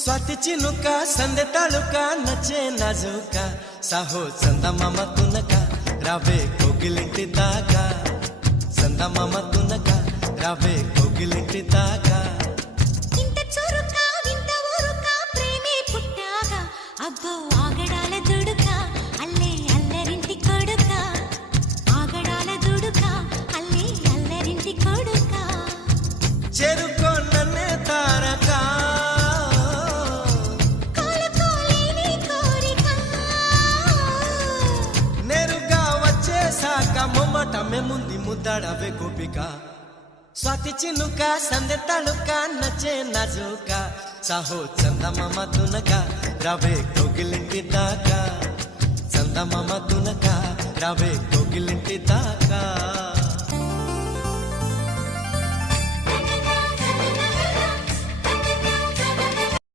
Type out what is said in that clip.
स्वाती चिनुका संदे तालुका नचे नाजुका साहो चंदमाम तुनका रावे कोगिलिंटी दागा चंदमाम तुनका रावे कोगिलिंटी दागा इंत चुरुका विंत ऊरुका प्रेमे पुट्टागा अब्बो आगडाల దుడుకా అల్లే అల్లరింటి కొడుకా ఆగడాల దుడుకా అల్లే అల్లరింటి కొడుకా చెరుకో నన్నే తారకా మొమ్మటమే ముందు ముద్దాడవే గోపిక స్వాతి చినుక సందె తళుక నచ్చే నాజుక సాహో చందమామ తునక రావే కోగిలింటి దాకా చందమామ తునక రావే కోగిలింటి దాకా